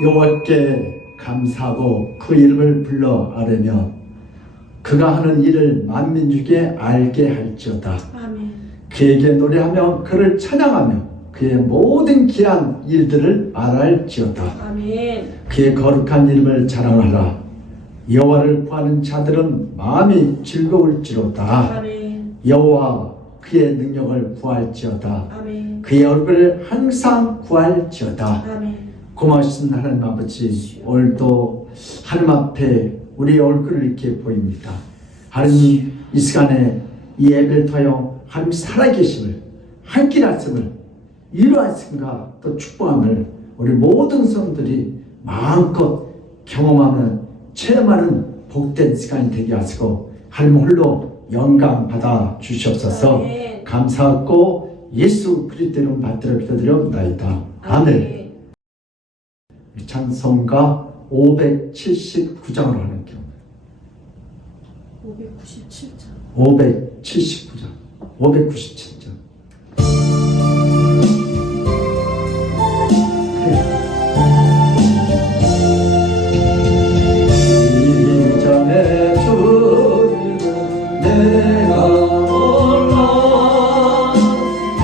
여호와께 감사하고 그 이름을 불러 아뢰며 그가 하는 일을 만민중에 알게 할지어다. 아멘. 그에게 노래하며 그를 찬양하며 그의 모든 귀한 일들을 말할지어다. 아멘. 그의 거룩한 이름을 자랑하라. 여호와를 구하는 자들은 마음이 즐거울지로다. 아멘. 여호와 그의 능력을 구할지어다. 아멘. 그의 얼굴을 항상 구할지어다. 아멘. 고마우신 하나님 아버지, 오늘도 하나님 앞에 우리의 얼굴을 이렇게 보입니다. 하나님, 이 시간에 이 예배를 통하여 하나님 살아계심을, 함께 하심을, 이루하심과 또 축복함을 우리 모든 성들이 마음껏 경험하는, 체험하는 복된 시간이 되게 하시고 하나님 홀로 영광 받아 주시옵소서. 아멘. 감사하고 예수 그리스도 이름 받들어 기도드려옵나이다. 아멘. 찬송가 579장으로 하는 경우 577장 597장 이전에 주님은 내가 올라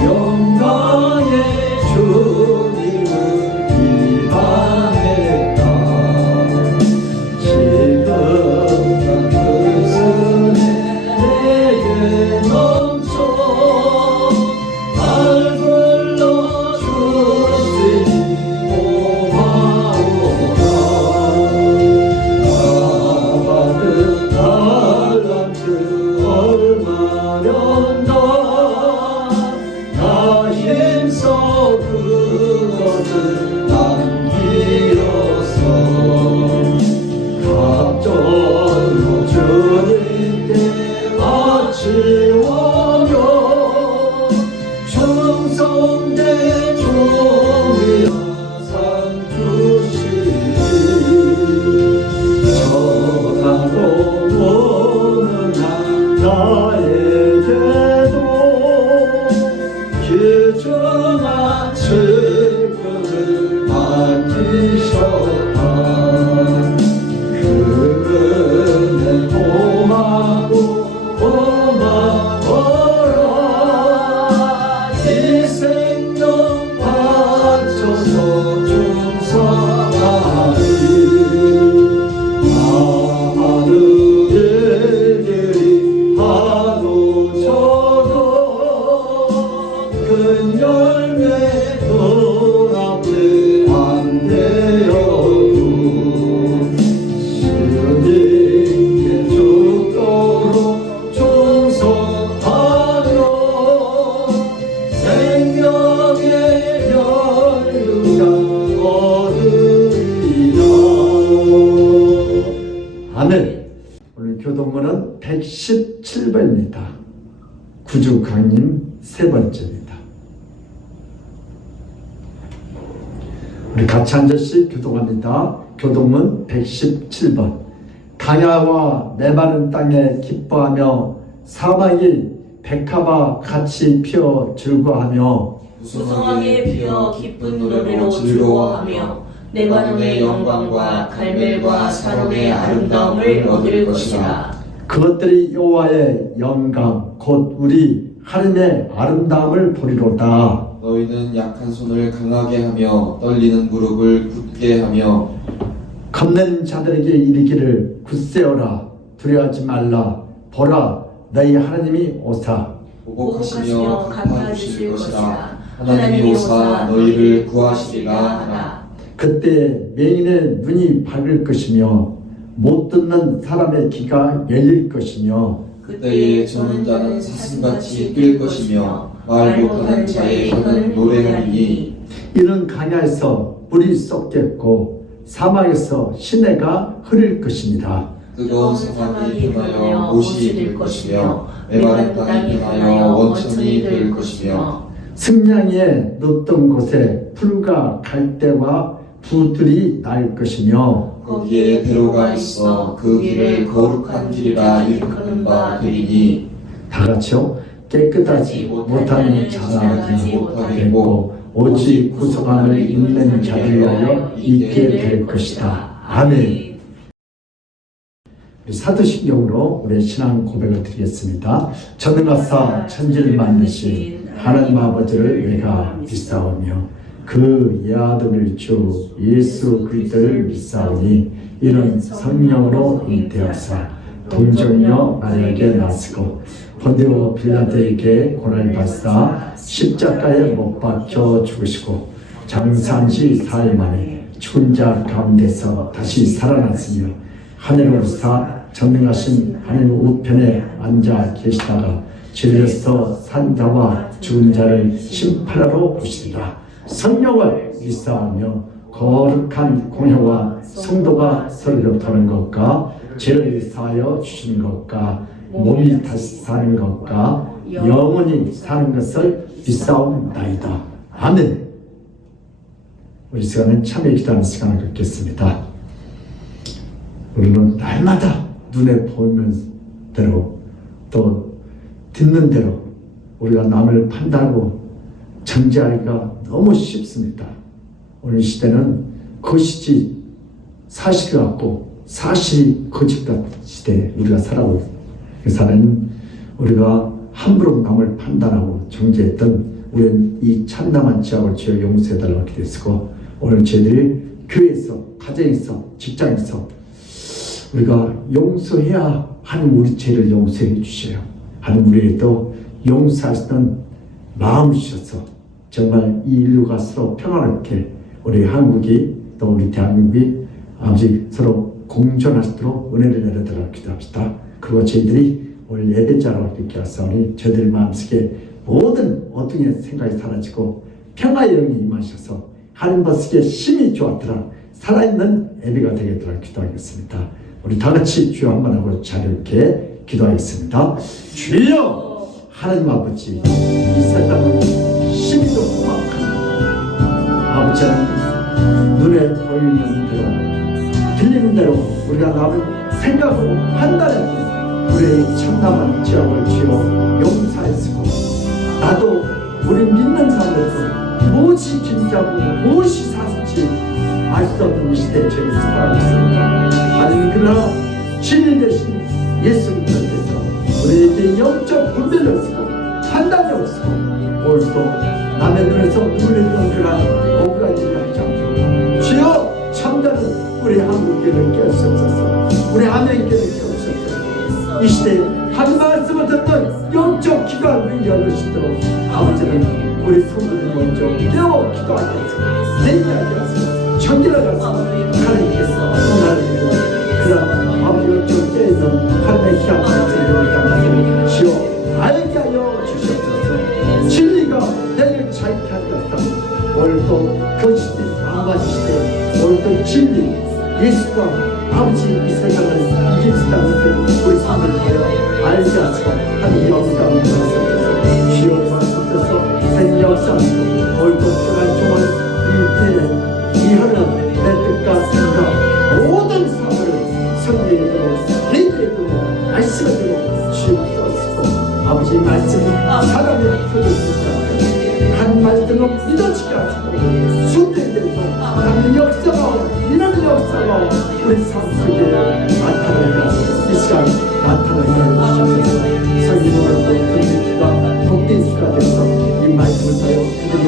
영광의 주님을 기다렸다. 지금 난 그 은혜 내게 넘쳐 117번입니다. 구주 강림 세 번째입니다. 우리 같이 앉아서 교동합니다. 교동문 117번. 강야와 메마른 땅에 기뻐하며 사막이 백합화 같이 피어 즐거워하며 무성하게 피어 기쁜 노래로 즐거워하며 레바논의 영광과 갈멜과 사론의 아름다움을 얻을 것이라. 그것들이 여호와의 영광 곧 우리 하나님의 아름다움을 보리로다. 너희는 약한 손을 강하게 하며 떨리는 무릎을 굳게 하며 겁낸 자들에게 이르기를 굳세어라 두려워하지 말라 보라 너희 하나님이 오사 보복하시며 갚아주실 것이라. 하나님이 오사 너희를 구하시리라 하라. 그때 맹인의 눈이 밝을 것이며 못 듣는 사람의 귀가 열릴 것이며 그때에 저는 자는 사슴같이 뛸 것이며 말 못하는 자의 혀는 노래하리니 이는 강야에서 물이 쏟겠고 사막에서 시내가 흐를 것입니다. 뜨거운 사막이 변하여 못이 될 것이며 메마른 땅이 변하여 원천이 될 것이며 승냥이의 넣던 곳에 풀과 갈대와 부들이 날 것이며 거기에 배로가 있어 그 길을 거룩한 길이라 일컫는 바 되리니 다 같이요. 깨끗하지 못하는 자가 못하겠고 오직 구속함을 입는 자들로 있게 될 것이다. 아멘. 우리 사도신경으로 우리 신앙 고백을 드리겠습니다. 전능하사 천지를 만드신 하나님 아버지를 내가 믿사오며 그 예아들을 주 예수 그리스도를 믿사오니 이는 성령으로 잉태하사 동정녀 마리아에게 나시고 본디오 빌라도에게 고난을 받사 십자가에 못 박혀 죽으시고 장사한지 사흘 만에 죽은 자 가운데서 다시 살아났으며 하늘을 오르사 전능하신 하늘 우편에 앉아 계시다가 진리로서 산 자와 죽은 자를 심판하러 오시리라. 성령을 믿사하며 거룩한 공회와 성도가 서로 토하는 것과 죄를 사하여 주시는 것과 몸이 다시 사는 것과 영원히 사는 것을 믿사옵나이다. 아멘. 우리 시간은 참여 기도하는 시간을 갖겠습니다. 우리는 날마다 눈에 보이는 대로 또 듣는 대로 우리가 남을 판단하고 정죄하기가 너무 쉽습니다. 오늘 시대는 거짓이 사실 같고 사실이 거짓 같은 시대에 우리가 살아오고 있습니다. 그래서는 우리가 함부로 남을 판단하고 정죄했던 우리는 이 참담한 지약을 주여 용서해달라고 기도했고 오늘 저희들이 교회에서, 가정에서, 직장에서 우리가 용서해야 하는 우리 죄를 용서해 주셔요. 하는 우리에도 용서하시는 마음을 주셔서 정말 이 인류가 서로 평화롭게 우리 한국이 또 우리 대한민국이 아버지 서로 공존하시도록 은혜를 내려달라고 기도합시다. 그리고 저희들이 오늘 예배자라고 이렇게 하사오니 저희들 마음속에 모든 어둠의 생각이 사라지고 평화의 영이 임하셔서 하나님 보시기에 힘이 좋았더라 살아있는 예배가 되겠더라 기도하겠습니다. 우리 다 같이 주여 한번 하고 자유롭게 기도하겠습니다. 주여 하나님 아버지 이 세상은 힘도 험악한 아버지 하나님 눈에 보이는 대로 들리는 대로 우리가 남을 생각하고 판단했던 우리의 참담한 죄악을 주여 용서하시고 나도 우리 믿는 사람들도 무엇이 진짜고 무엇이 사실지 알 수 없는 이 시대에 저희를 살아가고 있습니다. 하나님 그러나 진리 되신 예수님께서 우리에게 영적 분별을 쓰고 판단력을 쓰고 오늘도 남의 눈에서 눈을 넘겨라 억울한 일을 하지 않도록 주여 참다는 우리 한국교회를 깨우시옵소서. 우리 아멘교회를 깨우시옵소서. 이 시대에 한 말씀을 듣는 영적 귀가 눈이 열리시도록 아버지는 우리 성도들 먼저 깨워 기도하게 하시고 내기하게 하시고 정결하게 하시고 하나님께서 나를 그런 아버지가 좀 깨어있는 하나님의 귀한 말씀을 감사를 주여 알게 하여 주시옵소서. 진리가 내를 자유케 하셨다. 오늘도 거짓이 망가지시되 오늘도 진리 예수가 아버지 이 세상을 이기시다는 것을 우리 삶을 통하여 알게 하시고 하는 영감을 주셔서 주여 구하소서 생명사시고 오늘도 필요한 종을 일태에 이하는 내 뜻과 생각 모든 삶을 성령으로 회개로 말씀으로 주옵소서. 아버지 말씀이 사람을 풀어주시자 한 말씀으로 믿어지게 하시고 순대에서 하나님의 역사가 이런 역사가 우리 삶 속에 나타나게 이 시간 나타나게 해주셔서 성령으로 건드리기가 복된 수가 돼서 이 말씀을 따여 그대로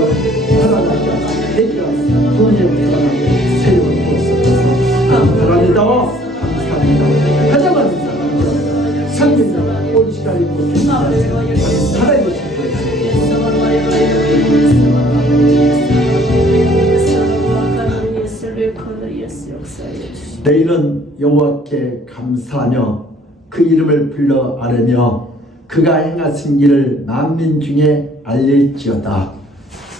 살아나게 하시고 회개하고 부흥의 살아나게 세워주옵소서. 바랍니다. 감사합니다. 가장한 사랑과 성령과 온 시간이 모습니다. 살아계신 내일은 여호와께 감사하며 그 이름을 불러 아뢰며 그가 행하신 일을 만민 중에 알릴지어다.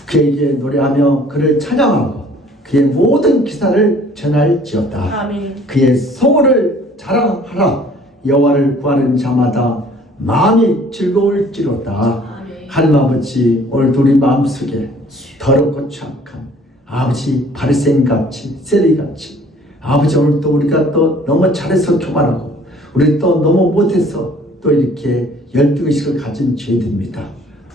그에게 노래하며 그를 찬양하고 그의 모든 기사를 전할지어다. 아멘. 그의 소원을 자랑하라. 여호와를 구하는 자마다 마음이 즐거울지로다. 아멘. 하나님 아버지, 오늘도 우리 마음속에 더럽고 추악한 아버지 바리새인같이 세리같이 아버지 오늘도 우리가 또 너무 잘해서 교만하고 우리 또 너무 못해서 또 이렇게 열등의식을 가진 죄들입니다.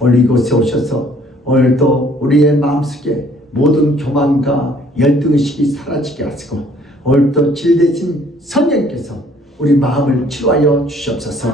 오늘 이곳에 오셔서 오늘도 우리의 마음속에 모든 교만과 열등의식이 사라지게 하시고 오늘도 진대신 성령께서 우리 마음을 치료하여 주시옵소서.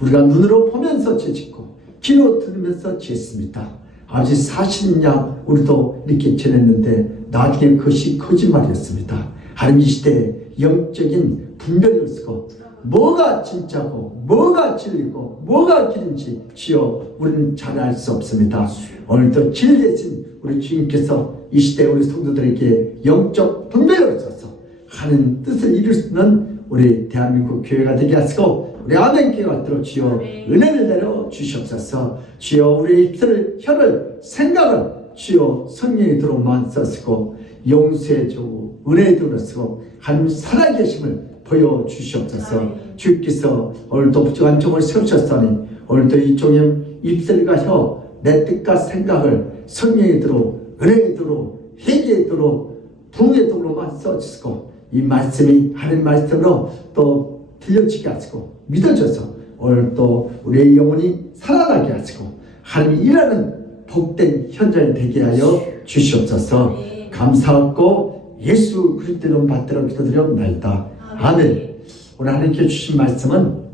우리가 눈으로 보면서 죄짓고 귀로 들으면서 죄했습니다. 아버지 40년 우리도 이렇게 지냈는데 나중에 그것이 거짓말이었습니다. 하나님 이 시대에 영적인 분별이 없고 뭐가 진짜고 뭐가 진리고 뭐가 길인지 주여 우리는 잘 알 수 없습니다. 오늘도 진리 대신 우리 주님께서 이 시대 우리 성도들에게 영적 분별을 주셔서 하는 뜻을 이룰 수 있는 우리 대한민국 교회가 되게 하시고 우리 아멘교회가 들어 주여 은혜를 내려 주시옵소서. 주여 우리 입술을 혀를 생각을 주여 성령이 들어만 쓰시고 용서해 주고 은혜 들어쓰고 하나님 살아계심을 보여주시옵소서. 주께서 오늘도 부족한 종을 세우셨으니 오늘도 이 종의 입술과 혀 내 뜻과 생각을 성령이 들어 은혜에 들어 회개에 들어 부흥에 들어만 써주시고 이 말씀이 하나님 말씀으로 또 들려지게 하시고 믿어져서 오늘 또 우리의 영혼이 살아나게 하시고 하나님이 일하는 복된 현장이 되게 하여 주시옵소서. 감사하고 예수 그리스도로 받들어 기도드려옵나이다. 아멘. 오늘 하나님께 주신 말씀은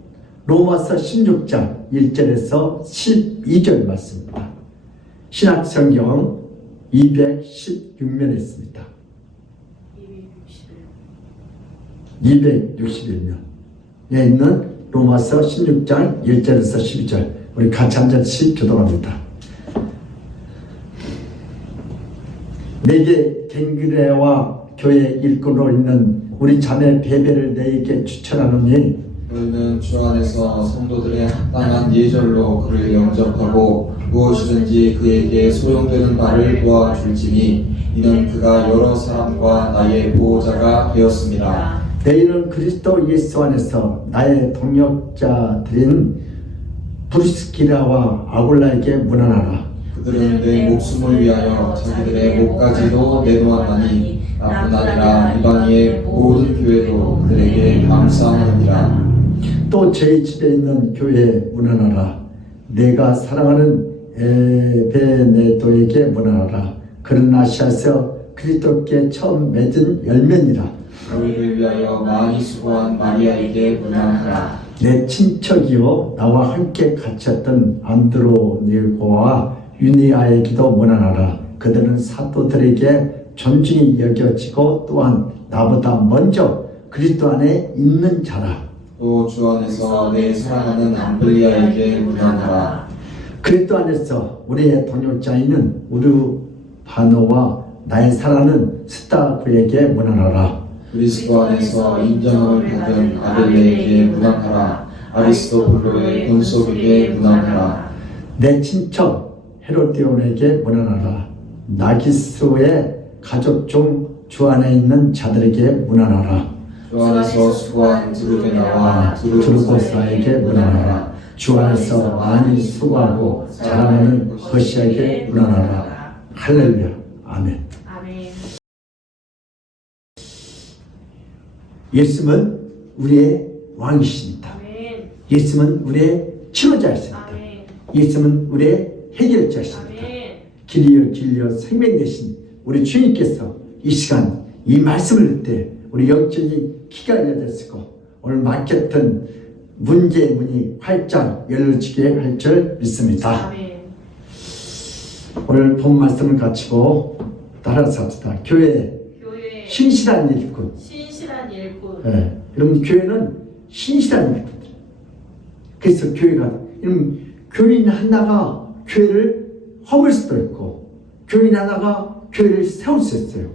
로마서 16장 1절에서 12절 말씀입니다. 신약성경 216면에 있습니다. 261면에 있는 로마서 16장 1절에서 12절 우리 같이 한 절씩 교독합니다. 내게 갱그레와 교회 일꾼으로 있는 우리 자매 베베를 내게 추천하노니 우리는 주 안에서 성도들의 합당한 예절로 그를 영접하고 무엇이든지 그에게 소용되는 바를 도와줄지니 이는 그가 여러 사람과 나의 보호자가 되었습니다. 너희는 그리스도 예수 안에서 나의 동역자들인 브리스키라와 아굴라에게 문안하라. 그들은 내 목숨을 위하여 자기들의 목까지도 내놓았나니 나뿐 아니라 이방의 모든 교회도 그들에게 감사하느니라. 또 제 집에 있는 교회에 문안하라. 내가 사랑하는 에베네도에게 문안하라. 그는 아시아에서 그리스도께 처음 맺은 열매니라. 너희를 위하여 많이 수고한 마리아에게 문안하라. 내 친척이요 나와 함께 갇혔던 안드로니고와 유니아에게도 문안하라. 그들은 사도들에게 존중이 여겨지고 또한 나보다 먼저 그리스도 안에 있는 자라. 또 주 안에서 내 사랑하는 암블리아에게 문안하라. 그리스도 안에서 우리의 동역자인 우르바노와 나의 사랑하는 스타구에게 문안하라. 그리스도 안에서 인정함을 받은 아벨레에게 문안하라. 아리스토블로의 본속에게 문안하라. 내 친척 헤로디온에게 문안하라. 나기스의 가족 중 주 안에 있는 자들에게 문안하라. 주 안에서 수고한 드루베나와 드루고사에게 문안하라. 주 안에서 많이 수고하고 자랑하는 허시에게 문안하라. 할렐루야. 아멘. 아멘. 예수님은 우리의 왕이십니다. 아멘. 예수님은 우리의 치료자이십니다. 아멘. 예수님은 우리의 해결자이십니다. 아멘. 길이여 진리여 생명 되신 우리 주님께서 이 시간 이 말씀을 듣을 때 우리 영적인 키가 열렸고 오늘 막혔던 문제의 문이 활짝 열려지게 할 줄 믿습니다. 아멘. 오늘 본 말씀을 가지고 따라서 합시다. 교회 교회 신실한 일꾼. 신실한 일꾼. 예, 여러분 교회는 신실한 일꾼들. 그래서 교회가 여러분 교인 하나가 교회를 허물 수도 있고 교인 하나가 교회를 세울 수 있어요.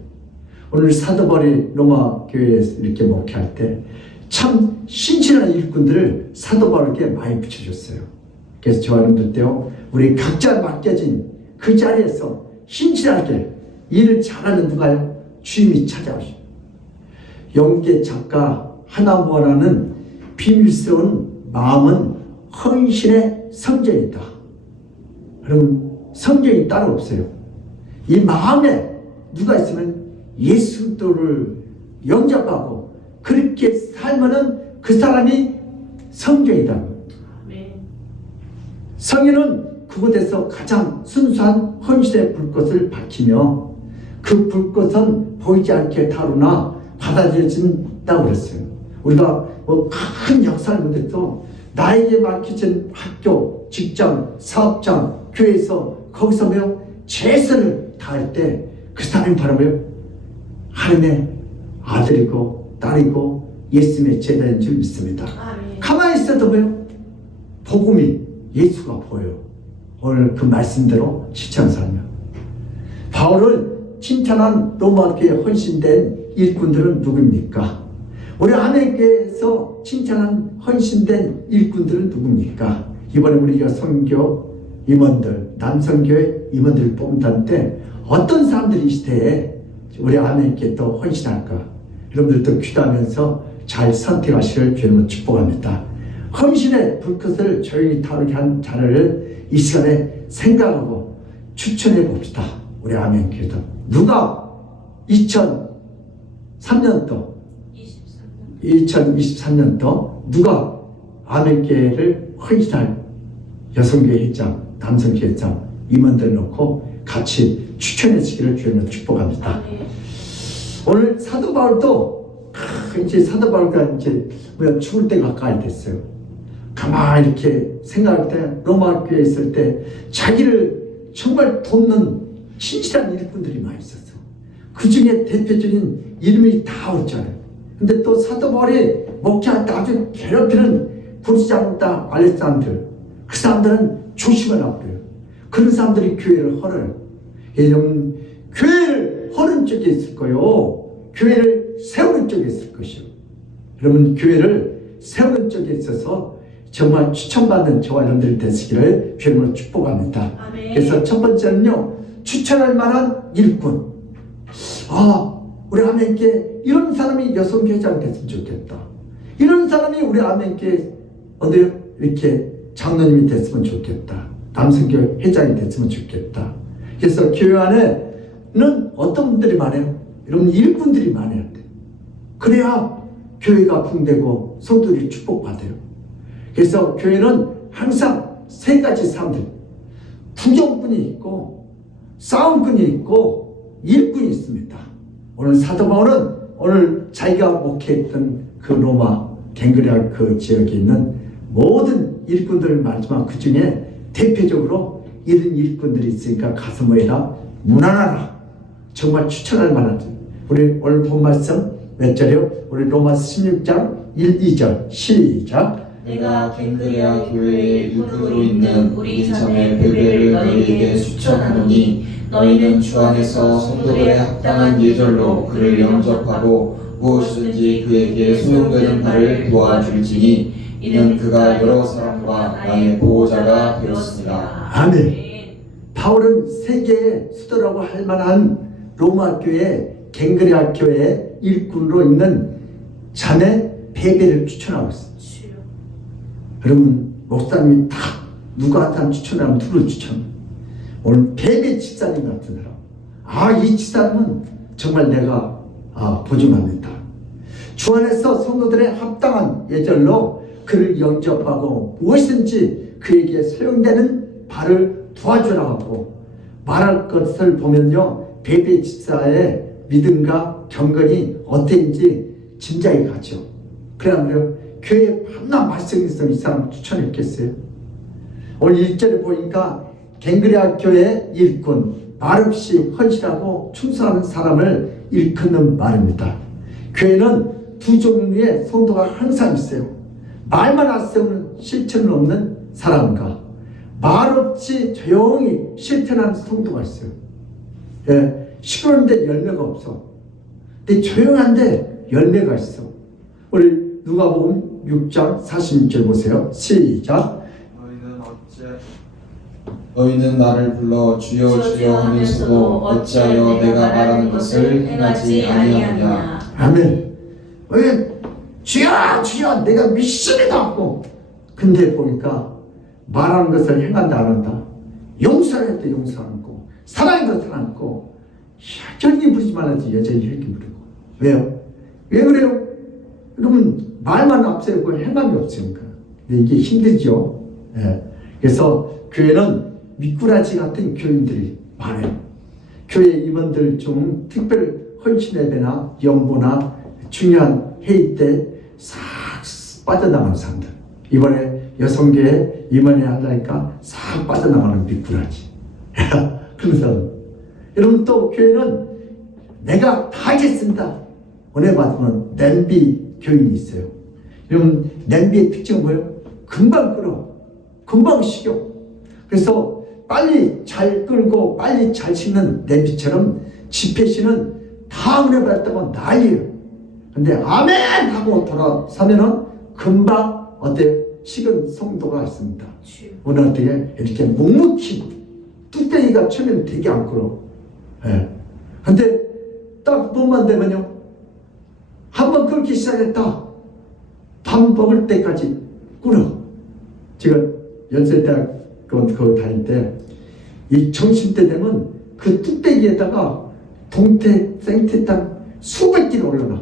오늘 사도 바울이 로마 교회에서 이렇게 목회할 때 참 신실한 일꾼들을 사도 바울에게 많이 붙여줬어요. 그래서 저와 여러분들 때요 우리 각자 맡겨진 그 자리에서 신실하게 일을 잘하는 누가요? 주님이 찾아오시고 영계 작가 하나무라는 비밀스러운 마음은 헌신의 성전이다. 여러분 성전이 따로 없어요. 이 마음에 누가 있으면 예수도를 영접하고 그렇게 살면은 그 사람이 성전이다. 아멘. 성인은 그곳에서 가장 순수한 헌신의 불꽃을 밝히며 그 불꽃은 보이지 않게 다루나 받아들여진다고 그랬어요. 우리가 뭐 큰 역사를 보면서 나에게 맡겨진 학교, 직장, 사업장, 교회에서 거기서 뭐 제사를 다할 때 그 사람이 바로 뭐요? 하나님의 아들이고 딸이고 예수님의 제자인 줄 믿습니다. 아멘. 가만히 있어도 뭐요? 복음이 예수가 보여요. 오늘 그 말씀대로 실천 살면 바울을 칭찬한 로마 교회에 헌신된 일꾼들은 누굽니까? 우리 아멘교회에서 칭찬한 헌신된 일꾼들은 누굽니까? 이번에 우리 여성교 임원들, 남성교회 임원들을 뽑는다는데 어떤 사람들이 이 시대에 우리 아멘교회에 또 헌신할까? 여러분들도 기도하면서 잘 선택하시를 주님으로 축복합니다. 헌신의 불꽃을 조용히 타오르게 한 자를 이 시간에 생각하고 추천해 봅시다. 우리 아멘교회도 누가 2003년도 2023년도 누가 아멘교회를 헌신할 여성교회 회장, 남성교회 회장 임원들 놓고 같이 추천해 주기를 주님으로 축복합니다. 아멘. 오늘 사도 바울도 이제 사도 바울가 이제 죽을 때 가까이 됐어요. 가만히 이렇게 생각할 때 로마 교회에 있을 때 자기를 정말 돕는 신실한 일꾼들이 많이 있었어. 그 중에 대표적인 이름이 다 없잖아요. 근데 또 사도 바울이 목회할 때 아주 괴롭히는 부리장다 알렉산들 그 사람들은 조심하라고 그래요. 그런 사람들이 교회를 헐어요. 여러분 교회를 허는 쪽에 있을 거요. 교회를 세우는 쪽에 있을 것이요. 여러분 교회를 세우는 쪽에 있어서 정말 추천받는 저와 여러분들이 되시기를 주님으로 축복합니다. 아멘. 그래서 첫 번째는요. 추천할 만한 일꾼. 우리 아멘께 이런 사람이 여성회장 됐으면 좋겠다. 이런 사람이 우리 아멘께 어디 이렇게 장로님이 됐으면 좋겠다. 남성교회 회장이 됐으면 좋겠다. 그래서 교회 안에는 어떤 분들이 많아요? 여러분 일꾼들이 많아야 돼. 그래야 교회가 붕대고 성도들이 축복받아요. 그래서 교회는 항상 세 가지 사람들 구경꾼이 있고 싸움꾼이 있고 일꾼이 있습니다. 오늘 사도 바울은 오늘 자기가 목회했던 그 로마 갱그리아 그 지역에 있는 모든 일꾼들을 말하지만 그 중에 대표적으로 이런 일꾼들이 있으니까 가서 뭐해라? 문안하라. 정말 추천할 만하죠. 우리 오늘 본 말씀 몇 절이요? 우리 로마서 16장 1, 2절 시작. 내가 갱그레아 교회의 일꾼으로 있는 우리 자매 베베를 너희에게 추천하노니 너희는 주 안에서 성도들의 합당한 예절로 그를 영접하고 무엇이든지 그에게 소용되는 바를 도와줄지니 이는 그가 여러 사람과 나의 보호자가 되었습니다. 아멘. 바울은 세계의 수도라고 할 만한 로마 교회 갱그레아 교회 일꾼으로 있는 자매 베베를 추천하고 있어요. 주여. 여러분 목사님이 다 누가 한 사람 추천하면 누구를 추천? 오늘 베베 집사님 같은 사람. 이 집사님은 정말 내가 보증합니다. 주 안에서 성도들의 합당한 예절로 그를 영접하고 무엇이든지 그에게 소용되는 바를 도와주라 하고 말할 것을 보면요, 베베 집사의 믿음과 경건이 어땠는지 짐작이 가죠. 그래 안 그래요? 교회에 밤낮 말씀에서 이 사람 추천했겠어요? 오늘 1절에 보니까 갱그레아 교회 일꾼, 말없이 헌신하고 충성하는 사람을 일컫는 말입니다. 교회는 두 종류의 성도가 항상 있어요. 말만 앞세우는 실천은 없는 사람과 말없이 조용히 실천하는 성도가 있어요. 시끄러운데 열매가 없어. 근데 조용한데 열매가 있어. 우리 누가복음 6장 46절 보세요. 시작. 너희는 나를 불러 주여 주여 하면서도 어찌하여 내가 말하는 것을 행하지 아니하느냐. 아멘. 왜 주여 주여 내가 믿습니다 하고 근데 보니까 말하는 것을 행한다 안 한다. 용서를 해도 용서 않고 사랑해도 사랑 않고 여전히 부르지 말라지 여전히 이렇게 부르고. 왜요? 왜 그래요? 여러분 말만 앞세우고 행함이 없으니까. 근데 이게 힘들죠. 그래서 교회는 미꾸라지 같은 교인들이 많아요. 교회 임원들 중 특별 헌신 예배나 연보나 중요한 회의 때 싹 빠져나가는 사람들. 이번에 여성교회 임원회 하려니까 싹 빠져나가는 미꾸라지. 그런 사람. 여러분 또 교회는 내가 다 하겠습니다. 은혜 받으면 냄비 교인이 있어요. 여러분 냄비의 특징은 뭐예요? 금방 끓어. 금방 식여. 그래서 빨리 잘 끓고 빨리 잘 식는 냄비처럼 집회시는 다 은혜 받았다고 난리예요. 근데 아멘 하고 돌아서면은 금방 어때? 식은 성도가 있습니다. 오늘 어떻게 이렇게 묵묵히 뚝배기가 처음에는 되게 안 끓어. 근데 딱 몸만 되면요, 한번 끓기 시작했다. 밥 먹을 때까지 끓어. 지금 연세대학 거기 다닐 때 이 점심때 되면 그 뚝배기에다가 동태, 생태탕 수백 개를 올려놔.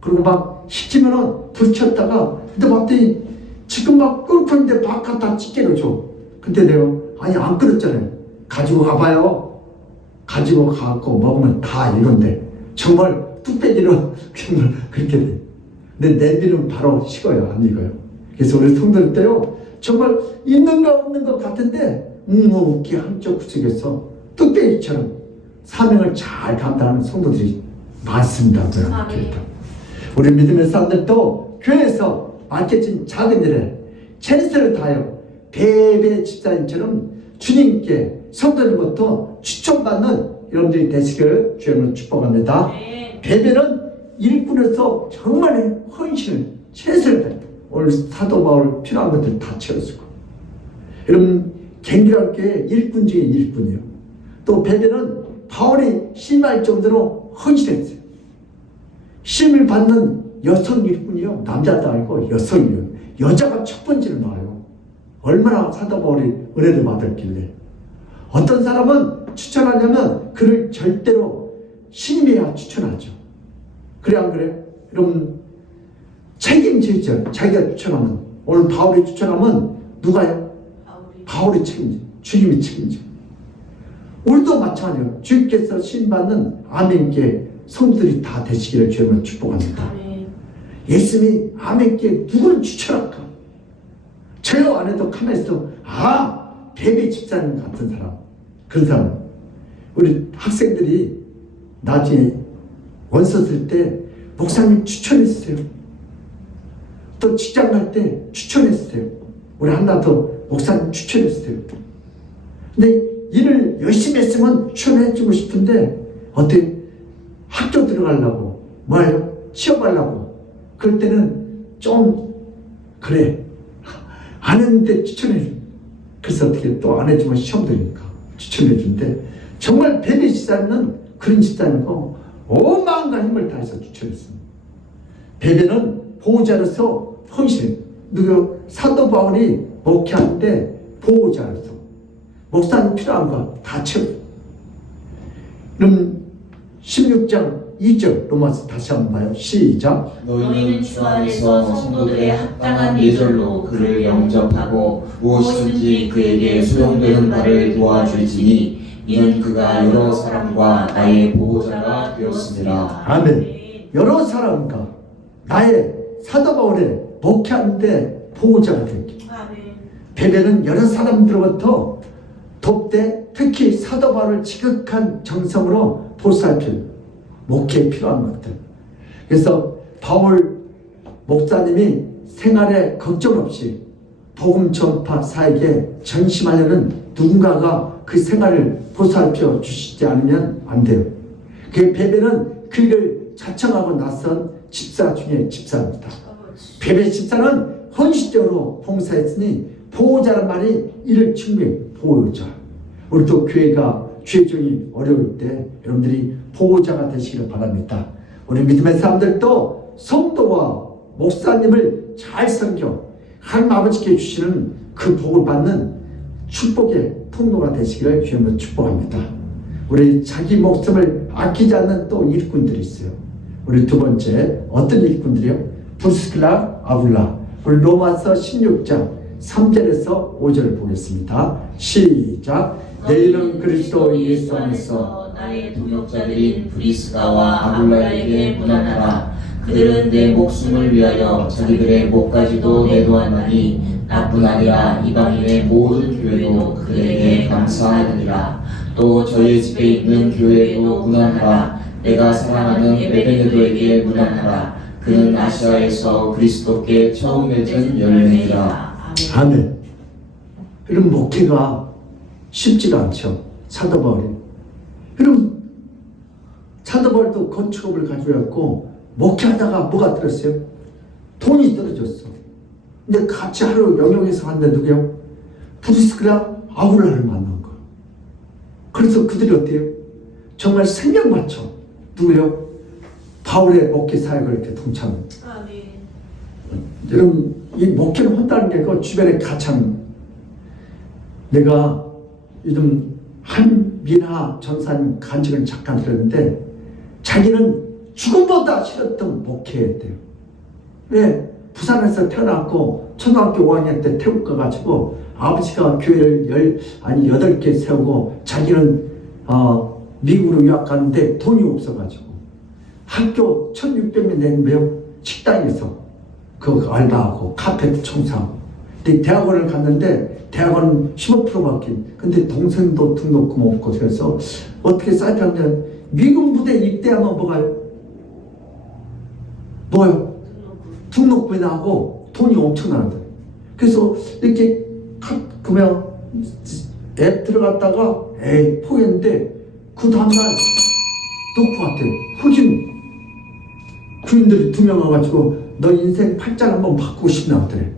그리고 막 시키면은 불 켰다가 근데 봤더니 지금 막 끓고 있는데 밥 갖다 찌개로 줘. 근데 내가 아니 안 끓였잖아요. 가지고 가봐요. 가지고 가고 먹으면 다 이건데 정말 뚝배기로 정말 그렇게 돼. 근데 냄비는 바로 식어요. 안 익어요. 그래서 우리 성도들 때요 정말 있는가 없는 것 같은데 묵묵히 한쪽 구석에서 뚝배기처럼 사명을 잘 감당하는 성도들이 많습니다. 우리 믿음의 사람들도 교회에서 맡겨진 작은 일에 최선을 다하여 베베 집사님처럼 주님께 성도님부터 추천받는 여러분들이 되시기를 주님으로 축복합니다. 베베는 일꾼에서 정말 헌신을 최선을 다해 오늘 사도 바울 필요한 것들 다 채워주고 여러분 갱그레아 교회 일꾼 중에 일꾼이에요. 또 베베는 바울이 심할 정도로 헌신했어요. 심을 받는 여성 일꾼이요. 남자도 아니고 여성이요. 여자가 첫 번째로 나와요. 얼마나 사도 바울이 은혜를 받았길래. 어떤 사람은 추천하려면 그를 절대로 신임해야 추천하죠. 그래 안 그래? 여러분 책임지죠. 자기가 추천하면. 오늘 바울이 추천하면 누가요? 바울이 책임져. 주님이 책임져. 우리도 마찬가지예요. 주님께서 신받는 아멘께 성도들이 다 되시기를 주님으로 축복합니다. 아멘. 예수님이 아멘께 누구를 추천할까? 저요 안 해도 가만히 있어. 베베 집사님 같은 사람. 그런 사람. 우리 학생들이 나중에 원서 쓸 때 목사님 추천했어요. 또 직장 갈 때 추천했어요. 우리 한나도 목사님 추천했어요. 근데 일을 열심히 했으면 추천해주고 싶은데 어떻게 학교 들어가려고 뭐예요? 취업하려고 그럴 때는 좀 그래 안 했는데 추천해줘. 그래서 어떻게 또 안 해주면 시험 들으니까 추천해준대. 정말 베베 집사님은 그런 집사님과 온 마음과 힘을 다해서 추천했습니다. 베베는 보호자로서 헌신. 누구 사도 바울이 목회하는데 보호자로서 목사님 필요한 거 다 채워. 그럼 16장 2절 로마서 다시 한번 봐요. 시작. 너희는 주 안에서 성도들의 합당한 예절로 그를 영접하고 무엇이든지 그에게 소용되는 바를 도와줄지니 이는 그가 여러 사람과 나의 보호자가 되었습니다. 아멘. 여러 사람과 나의 사도 바울의 목회하는데 보호자가 되기. 아멘. 베베는 여러 사람들로부터 돕되 특히 사도 바울을 지극한 정성으로 보살필 목회에 필요한 것들. 그래서 바울 목사님이 생활에 걱정 없이 복음 전파 사역에 전심하려는 누군가가 그 생활을 보살펴 주시지 않으면 안 돼요. 그 베베는 그 일을 자청하고 나선 집사 중에 집사입니다. 베베 집사는 헌신적으로 봉사했으니 보호자란 말이 이를 증명해. 보호자. 우리도 교회가 죄종이 어려울 때 여러분들이 보호자가 되시기를 바랍니다. 우리 믿음의 사람들도 성도와 목사님을 잘 섬겨 하나님 아버지께 주시는 그 복을 받는 축복의 통로가 되시기를 주님으로 축복합니다. 우리 자기 목숨을 아끼지 않는 또 일꾼들이 있어요. 우리 두 번째 어떤 일꾼들이요? 부스클라 아굴라. 우리 로마서 16장 3절에서 5절을 보겠습니다. 시작. 내일은 그리스도 예수 안에서 나의 동역자들인 브리스가와 아굴라에게 문안하라. 그들은 내 목숨을 위하여 자기들의 목까지도 내놓았나니 나뿐 아니라 이방인의 모든 교회도 그들에게 감사하느니라. 또 저희 집에 있는 교회에도 문안하라. 내가 사랑하는 에베네도에게 문안하라. 그는 아시아에서 그리스도께 처음 맺은 열매니라. 아멘. 이런 목회가 쉽지가 않죠. 사도 바울이. 그럼 사도 바울도 건축업을 가지고 왔고 목회하다가 뭐가 떨어졌어요? 돈이 떨어졌어. 근데 같이 하루 영역에서 왔는데 누구요? 부리스크라 아굴라를 만난 거. 그래서 그들이 어때요? 정말 생명 바쳐. 누구요? 바울의 목회 사역을 이렇게 동참합니다. 아멘. 여러분 이 목회를 한다는 게 그 주변에 가참. 내가 요즘 한민하 전사님 간증을 잠깐 들었는데 자기는 죽음보다 싫었던 목회에 돼요. 왜? 부산에서 태어났고 초등학교 5학년 때 태국 가가지고 아버지가 교회를 8개 세우고 자기는 미국으로 유학 가는데 돈이 없어가지고 학교 1,600명 내는데요. 식당에서 그 알바하고 카페트 청소하고. 근데 대학원을 갔는데 대학원 15%밖에. 근데 동생도 등록금 없고 그래서 어떻게 사이트 하면 미군 부대 입대하면 뭐요? 등록금이 나고 돈이 엄청나는데. 그래서 이렇게 그러면 앱 들어갔다가 포기했는데 그 다음날 놓고 왔대요. 흑인 교인들이 2명 와가지고 너 인생 팔짱 한번 바꾸고 싶나 그래.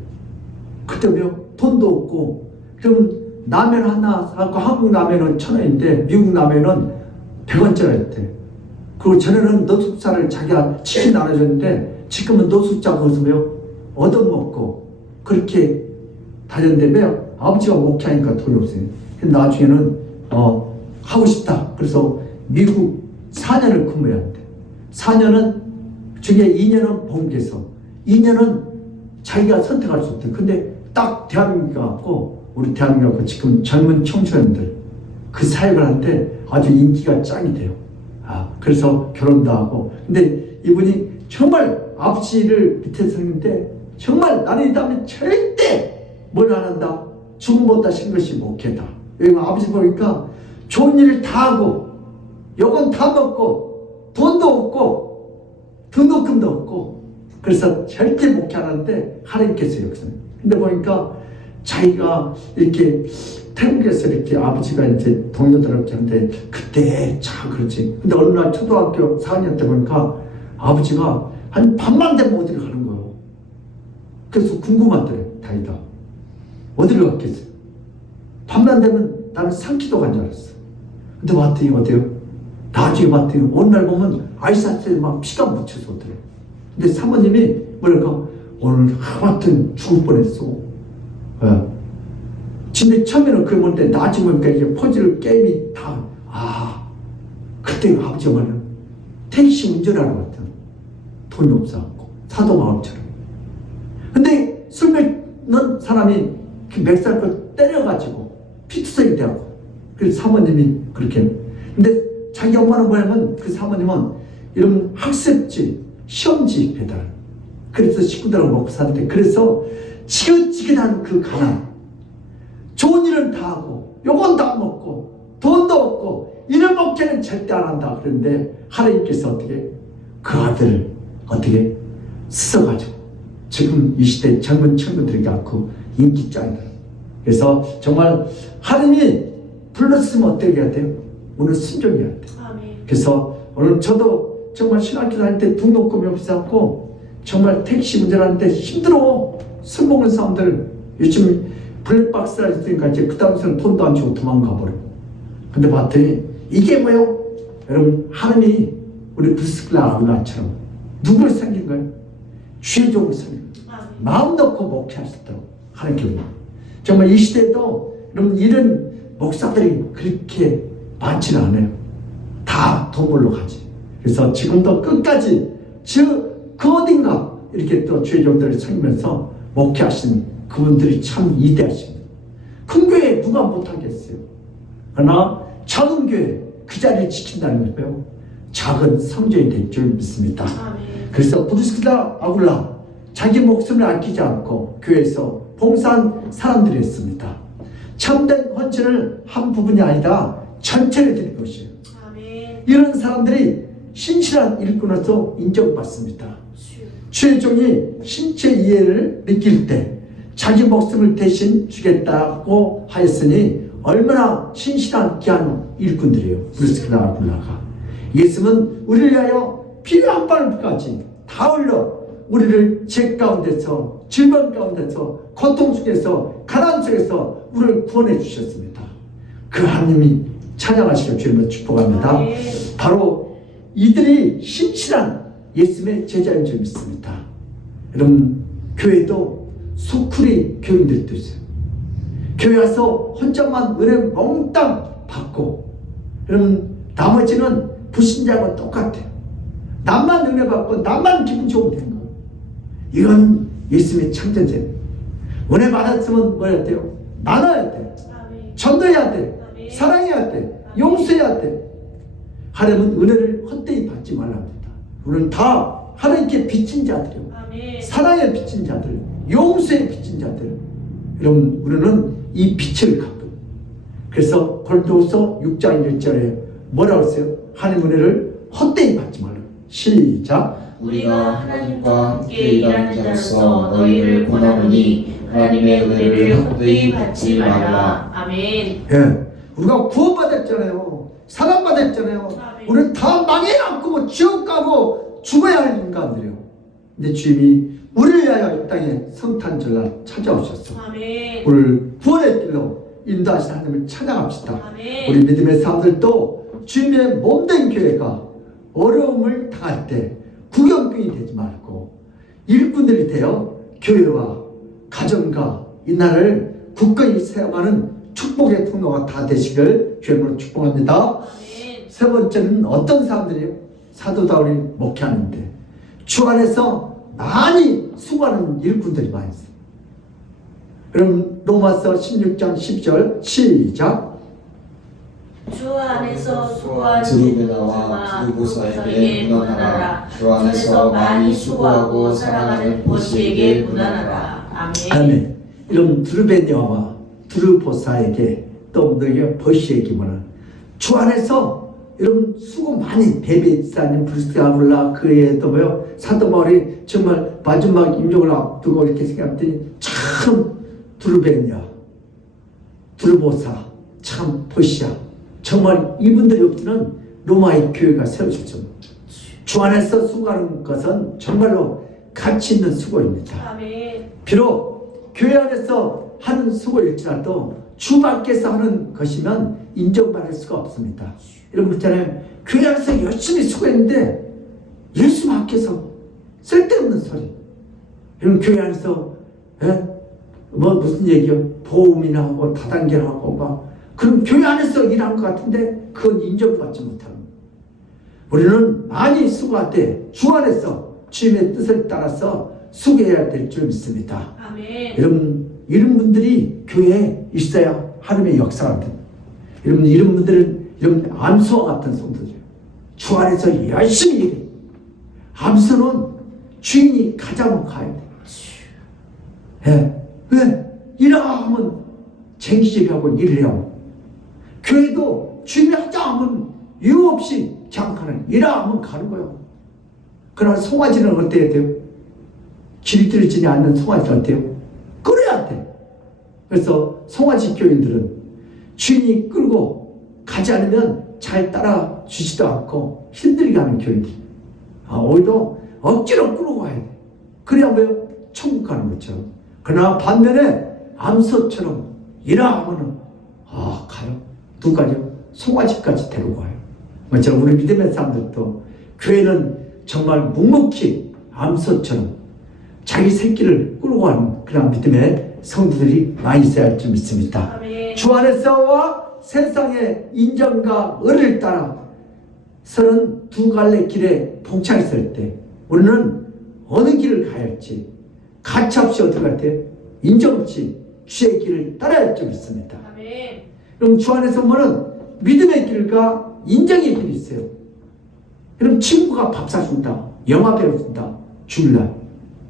그때면 돈도 없고 그럼 라면 하나 사고 한국 라면은 1,000원인데 미국 라면은 100원짜리였대. 그리고 전에는 노숙자를 자기가 치킨 나눠줬는데 지금은 노숙자 거기서 얻어먹고 그렇게 다녔는데 아버지가 목회하니까 돈이 없어요. 근데 나중에는 하고 싶다. 그래서 미국 4년을 근무해야 한대. 4년은 중에 2년은 본계에서 2년은 자기가 선택할 수 없대. 근데 딱 대한민국 갖고 우리 대한민국 갖고 지금 젊은 청소년들 그 사역을 하는데 아주 인기가 짱이 돼요. 그래서 결혼도 하고. 근데 이분이 정말 아버지를 밑에서 했는데 정말 나는 이 다음에 절대 뭘 안 한다. 죽음보다 싫은 것이 목회다. 왜냐면 아버지 보니까 좋은 일을 다 하고 요건 다 먹고 돈도 없고 등록금도 없고 그래서 절대 목회 안 하는데 하나님께서 여기서는. 근데 보니까 자기가 이렇게 태국에서 이렇게 아버지가 이제 동료들한테 하는데 그때 참 그렇지. 근데 어느 날 초등학교 4학년 때 보니까 아버지가 한 밤만 되면 어디를 가는 거예요. 그래서 궁금하더래. 다니다. 어디를 갔겠어요? 밤만 되면 나는 산기도 간 줄 알았어. 근데 왔더니 어때요? 나중에 봤더니 어느 날 보면 아이사스에 막 피가 묻혀서 오더래. 근데 사모님이 뭐랄까 오늘 하마튼 죽을 뻔했어. 근데 처음에는 그걸 볼 때 나중에 보니까 이제 퍼즐 게임이 다 그때 아버지가 말이야 택시 운전하러 갔던 돈이 없어갖고 사도마을처럼. 근데 술 먹는 사람이 그 맥살을 때려가지고 피투성이 돼갖고 그래서 사모님이 그렇게. 근데 자기 엄마는 뭐냐면 그 사모님은 이런 학습지 시험지 배달 그래서 식구들하고 먹고 사는데 그래서 지긋지긋한 그 가난 좋은 일은 다 하고 요건 다 먹고 돈도 없고 이런 목회는 절대 안 한다. 그런데 하나님께서 어떻게 그 아들을 어떻게 쓰셔가지고 지금 이 시대 젊은 친구들에게 갖고 인기 짱이다. 그래서 정말 하나님이 불렀으면 어떻게 해야 돼요? 오늘 순종해야 돼요. 그래서 오늘 저도 정말 신학교 다닐 때 등록금이 없어갖고 정말 택시 운전하는데 힘들어. 술 먹는 사람들 요즘 블랙박스가 있으니까 이제 그 다음에서는 돈도 안 주고 도망가 버려. 근데 봤더니 이게 뭐예요? 여러분 하나님이 우리 브리스길라 아굴라처럼 누굴 생긴 거예요? 죄종을 생긴 거예요. 마음 놓고 목회할 수 있도록 하나님께. 정말 이 시대에도 여러분 이런 목사들이 그렇게 많지는 않아요. 다 도물로 가지. 그래서 지금도 끝까지 그 어딘가 이렇게 또 죄종들을 섬기면서 목회하시는 그분들이 참 위대하십니다. 큰 교회 누가 못하겠어요. 그러나 작은 교회 그 자리를 지킨다는 거예요. 작은 성전이 될 줄 믿습니다. 그래서 브리스길라 아굴라 자기 목숨을 아끼지 않고 교회에서 봉사한 사람들이었습니다. 참된 헌신을 한 부분이 아니라 전체를 드릴 것이에요. 이런 사람들이 신실한 일꾼으로서 인정받습니다. 최종이 신체 이해를 느낄 때 자기 목숨을 대신 주겠다고 하였으니 얼마나 신실한 귀한 일꾼들이에요. 브리스길라 아굴라가. 예수는 우리를 위하여 피 한 방울까지 다 흘려 우리를 죄 가운데서 질병 가운데서 고통 속에서 가난 속에서 우리를 구원해 주셨습니다. 그 하나님이 찬양하시길 주님을 축복합니다. 바로 이들이 신실한 예수님의 제자인 줄 믿습니다. 여러분 교회도 소쿠리 교인들도 있어요. 교회 와서 혼자만 은혜 몽땅 받고 여러분 나머지는 불신자와 똑같아요. 나만 은혜 받고 나만 기분 좋으면 되는 거예요. 이건 예수님의 창조제. 은혜 받았으면 뭐 해야 돼요? 나눠야 돼. 전도해야 돼. 사랑해야 돼. 용서해야 돼. 하나님은 은혜를 헛되이 받지 말랍니다. 우리는 다 하나님께 빚진 자들이요. 사랑에 빚진 자들, 용서에 빚진 자들. 여러분 우리는 이 빛을 갖고. 그래서 고린도후서 6장 1절에 뭐라고 했어요? 하나님 은혜를 헛되이 받지 말라. 시작. 우리가 하나님과 함께 일하는 자로서 너희를 권하노니 하나님의 은혜를 헛되이 받지 말라. 아멘. 예, 우리가 구원받았잖아요. 사랑받았잖아요. 우리는 다 망해갖고 지옥 가고 죽어야 할 인간들이에요. 근데 주님이 우리를 위하여 이 땅에 성탄절날 찾아오셨어. 아멘. 우리를 구원의 길로 인도하신 하나님을 찬양합시다. 아멘. 우리 믿음의 사람들도 주님의 몸된 교회가 어려움을 당할 때 구경꾼이 되지 말고 일꾼들이 되어 교회와 가정과 이 나라를 굳건히 세워가는 축복의 통로가 다 되시길 주님으로 축복합니다. 아멘. 세 번째는 어떤 사람들이요? 사도 바울이 목회하는데 주 안에서 많이 수고하는 일꾼들이 많이 있어요. 그럼 로마서 16장 10절 시작. 주 안에서 수고한 드루베나와 드루보사에게 문안하라. 주 안에서 많이 수고하고 사랑하는 보시에게 문안하라. 아멘. 아멘. 이런 드루베냐와 드루보사에게 또 너희가 보시에게 문안. 주 안에서 여러분 수고 많이 베베사님 브리스길라 아굴라 그에 또 뭐요 사도 바울이 정말 마지막 임종을 앞두고 이렇게 생각했더니 참 드루베냐 드루보사 참 보시야 정말 이분들이 없이는 로마의 교회가 세워졌죠. 주 안에서 수고하는 것은 정말로 가치 있는 수고입니다. 아멘. 비록 교회 안에서 하는 수고일지라도 주 밖에서 하는 것이면 인정받을 수가 없습니다. 여러분 그렇잖아요. 교회 안에서 열심히 수고했는데 예수 밖에서 쓸데없는 소리. 여러분 교회 안에서 뭐 무슨 얘기요? 보험이나 하고 다단계하고 막 그럼 교회 안에서 일한 것 같은데 그건 인정받지 못하는. 우리는 많이 수고할 때 주 안에서 주님의 뜻을 따라서 수고해야 될 줄 믿습니다. 아멘. 여러분 이런 분들이 교회에 있어야 하나님의 역사가 됩니다. 여러분 이런 분들은 여러분 암수와 같은 성도들. 주 안에서 열심히 일해. 암수는 주인이 가자면 가야 돼. 왜? 일하면 쟁기질하고 일을 해요. 교회도 주님이 하자 하면 이유 없이 잠깐은 일하면 가는 거예요. 그러나 송아지는 어때야 돼요? 길들이지 않는 송아지는 어때요? 끌어야 돼. 그래서 송아지 교인들은 주인이 끌고 가지 않으면 잘 따라 주지도 않고 힘들게 하는 교인들. 오히려 억지로 끌고 가야 돼. 그래야 뭐요? 천국 가는 것처럼. 그러나 반면에 암소처럼 일하면은 가요. 누가요? 송아지까지 데리고 가요. 저처럼 우리 믿음의 사람들도 교회는 정말 묵묵히 암소처럼 자기 새끼를 끌고 가는 그런 믿음의 성도들이 많이 있어야 할 줄 믿습니다. 아멘. 주 안에서와 세상의 인정과 의를 따라 서는 두 갈래 길에 봉착 있을 때 우리는 어느 길을 가야 할지 가차없이 어떻게 할 때 인정 없이 주의 길을 따라야 할 줄 믿습니다. 아멘. 그럼 주 안에서 보면 믿음의 길과 인정의 길이 있어요. 그럼 친구가 밥 사준다, 영화 배워준다, 줄라.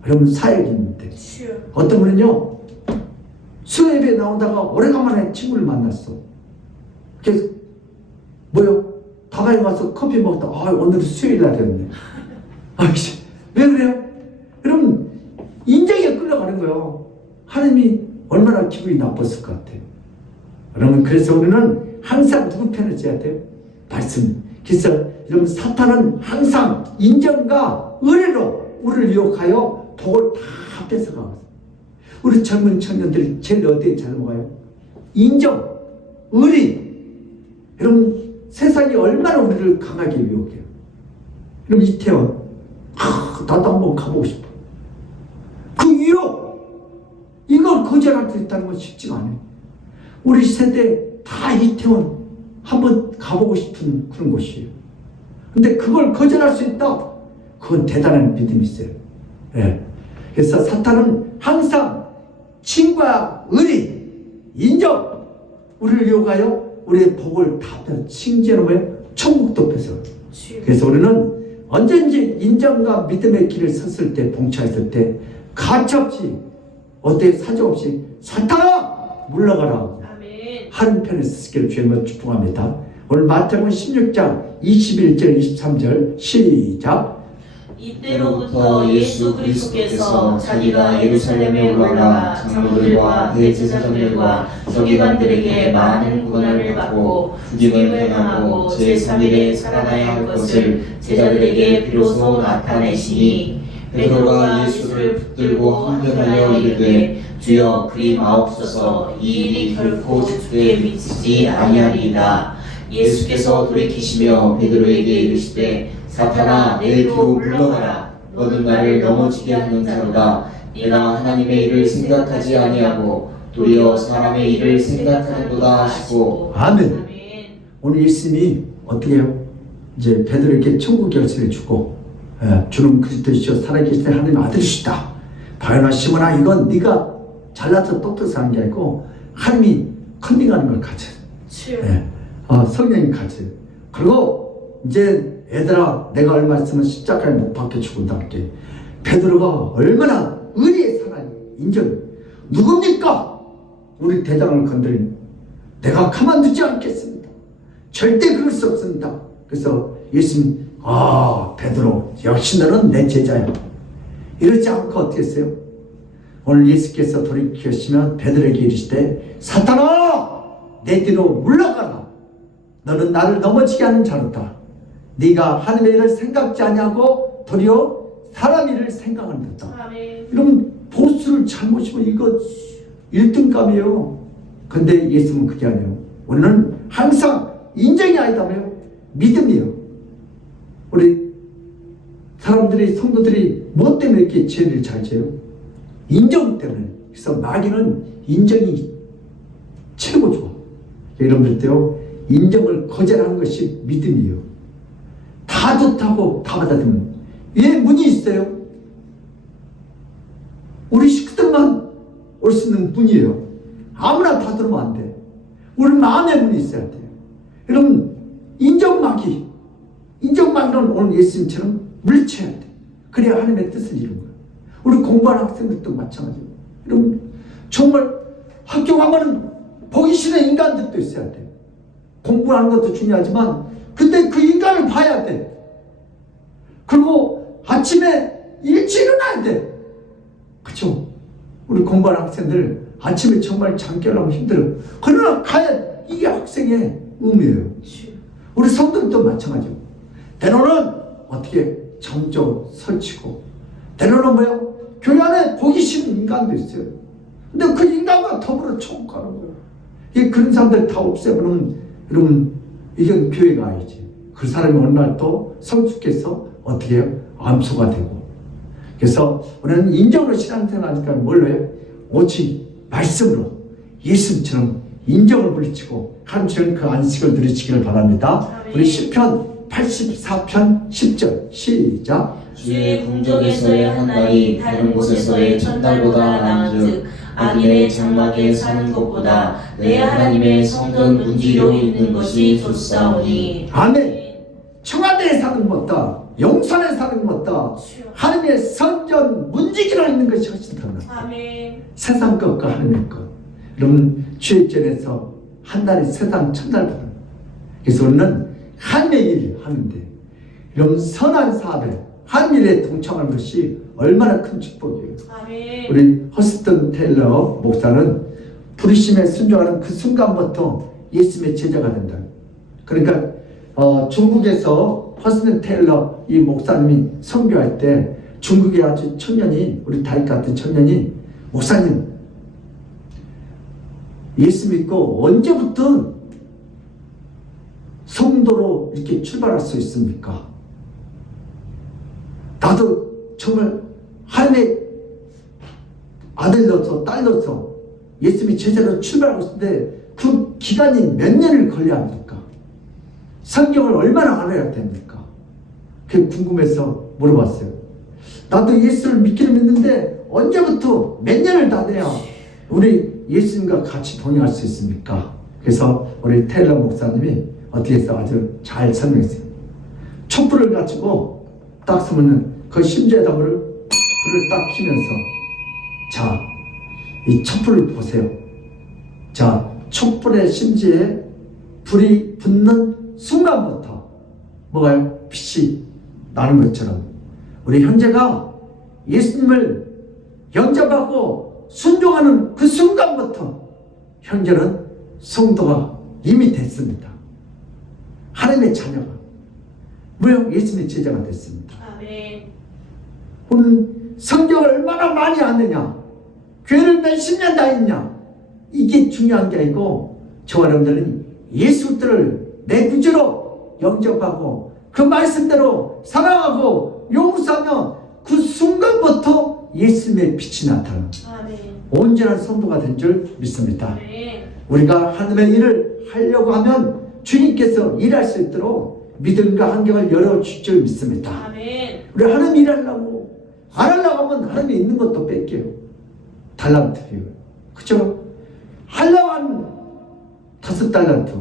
그러면 사역이 있는데 주여. 어떤 분은요 수요예배 나오다가 오래간만에 친구를 만났어. 그래서 뭐요? 다방에 와서 커피 먹다 오늘 수요일 날이었네. 왜 그래요? 그럼 인정에 끌려가는 거예요. 하나님이 얼마나 기분이 나빴을 것 같아요. 여러분 그래서 우리는 항상 누구 편을 져야 돼요? 말씀. 그래서 여러분 사탄은 항상 인정과 의뢰로 우리를 유혹하여 복을 다 뺏어가거든요. 우리 젊은 청년들이 제일 어디에 잘 먹어요? 인정, 의리. 여러분 세상이 얼마나 우리를 강하게 유혹해요. 여러분 이태원 나도 한번 가보고 싶어. 그 유혹 이걸 거절할 수 있다는 건 쉽지가 않아요. 우리 세대 다 이태원 한번 가보고 싶은 그런 곳이에요. 근데 그걸 거절할 수 있다? 그건 대단한 믿음이 있어요. 그래서 사탄은 항상 친구와 의리, 인정, 우리를 유혹하여 우리의 복을 다 뺏어 심지어는 뭐예요? 천국도 뺏어. 그래서 우리는 언제든지 인정과 믿음의 길을 섰을 때, 봉착했을 때 가차없이 어때 사정없이 사탄아 물러가라. 하는 편에 쓰기를 주님을 축복합니다. 오늘 마태복음 16장 21절 23절 시작. 이때로부터 예수 그리스도께서 자기가 예루살렘에 올라가 장로들과 대제사장들과 서기관들에게 많은 고난을 받고 죽임을 당하고 제3일에 살아나야 할 것을 제자들에게 비로소 나타내시니 베드로가 예수를 붙들고 한변하여 이르되 주여 그리 마옵소서 이 일이 결코 주께 미치지 아니하리이다. 예수께서 돌이키시며 베드로에게 이르시되 사탄아 내 뒤로 물러가라. 너는 나를 넘어지게 하는 자로다. 네가 하나님의 일을 생각하지 아니하고 도리어 사람의 일을 생각하는도다 하시고. 아멘. 오늘 예수님이 어떻게 해요? 이제 베드로에게 천국 열쇠를 주고 주는 그리스도시요 살아계신 하나님 아들이시다. 바요나 시몬아 이건 네가 잘나서 똑똑한 게 아니고 하나님이 컨닝하는 걸 가져요. 성령이 가져요. 그리고 이제 얘들아 내가 얼마 있으면 십자가에 못 박혀 죽은다 할게. 베드로가 얼마나 의리의 사람이 인정. 누굽니까? 우리 대장을 건드린 내가 가만두지 않겠습니다. 절대 그럴 수 없습니다. 그래서 예수님 베드로 역시 너는 내 제자야. 이러지 않고 어떻게 했어요? 오늘 예수께서 돌이키시면 베드로에게 이르시되 사탄아 내 뒤로 물러가라. 너는 나를 넘어지게 하는 자로다. 네가 하나님의 일을 생각지 아니하고 도리어 사람 일을 생각한다. 이러면 보수를 잘못이면 이거 1등감이에요. 근데 예수님은 그게 아니에요. 우리는 항상 인정이 아니다며요. 믿음이요. 우리 사람들이, 성도들이 뭐 때문에 이렇게 죄를 잘 져요? 인정 때문에. 그래서 마귀는 인정이 최고 좋아. 여러분들도요, 인정을 거절하는 것이 믿음이에요. 다 좋다고 다 받아들이면 왜 문이 있어요? 우리 식구들만 올 수 있는 문이에요. 아무나 다 들어오면 안 돼. 우리 마음의 문이 있어야 돼요. 여러분, 인정마귀는 오늘 예수님처럼 물리쳐야 돼. 그래야 하나님의 뜻을 이루는 거예요. 우리 공부하는 학생들도 마찬가지예요. 여러분, 정말 학교 가면은 보기 싫은 인간들도 있어야 돼요. 공부하는 것도 중요하지만 근데 그 인간을 봐야 돼. 그리고 아침에 일찍 일어나야 돼. 그쵸? 우리 공부하는 학생들 아침에 정말 잠 깨려면 힘들어요. 그러나 가야 이게 학생의 의미예요. 우리 성도들도 마찬가지예요. 때로는 어떻게 정적 설치고, 때로는 뭐요? 교회 안에 보기 싫은 인간도 있어요. 근데 그 인간과 더불어 청구하는 거예요. 이 그런 사람들 다 없애버리면 여러분, 이건 교회가 아니지. 그 사람이 어느 날 또 성숙해서 어떻게 해요? 암소가 되고. 그래서 우리는 인정으로 신앙생활 하니까 뭘로 해요? 오직 말씀으로 예수님처럼 인정을 물리치고 하나님처럼 그 안식을 누리시기를 바랍니다. 우리 시편 84편 10절 시작. 주의 궁정에서의 한 날이 다른 곳에서의 첫날보다 나은즉 악인의 장막에 사는 것보다 내 하나님의 성전 문지로 있는 것이 좋사오니. 아멘. 청와대에 사는 것보다, 영산에 사는 것보다 하나님의 성전 문지기로 있는 것이 훨씬 더 나아요. 아멘. 세상 것과 하나님의 것. 여러분, 주일전에서 한 달이 세상 첫날보다. 그래서 우리는 하나님의 일을 하는데, 여러분, 선한 사업에 하나님 일에 동참하는 것이 얼마나 큰 축복이에요. 아멘. 우리 허스턴 테일러 목사는 부르심에 순종하는 그 순간부터 예수님의 제자가 된다. 그러니까 중국에서 허스턴 테일러 이 목사님이 선교할 때 중국의 아주 청년이, 우리 다윗 같은 청년이, 목사님, 예수 믿고 언제부터 성도로 이렇게 출발할 수 있습니까? 나도 정말 하나님의 아들로서 딸로서 예수님의 제자로 출발하고 있는데 그 기간이 몇 년을 걸려야 합니까? 성경을 얼마나 알아야 됩니까? 그게 궁금해서 물어봤어요. 나도 예수를 믿기는 믿는데 언제부터 몇 년을 다 돼야 우리 예수님과 같이 동행할 수 있습니까? 그래서 우리 테일러 목사님이 어떻게 해서 아주 잘 설명했어요. 촛불을 가지고 딱 서면은 그 심지에다 불을 딱 켜면서, 자, 이 촛불을 보세요. 자, 촛불의 심지에 불이 붙는 순간부터 뭐가요? 빛이 나는 것처럼 우리 형제가 예수님을 영접하고 순종하는 그 순간부터 형제는 성도가 이미 됐습니다. 하나님의 자녀가 뭐요? 예수님의 제자가 됐습니다. 아멘. 오늘 성경을 얼마나 많이 아느냐, 교회를 몇십 년 다녔냐, 이게 중요한 게 아니고 저와 여러분들은 예수들을 내 구주로 영접하고 그 말씀대로 사랑하고 용서하면 그 순간부터 예수님의 빛이 나타나는 아멘. 온전한 성도가 된 줄 믿습니다. 아멘. 우리가 하나님의 일을 하려고 하면 주님께서 일할 수 있도록 믿음과 환경을 열어줄 줄 믿습니다. 아멘. 우리 하나님 일하려고 안 하려고 하면 하나님이 있는 것도 뺏겨요. 달란트요. 그죠? 하려고 하면 5달란트,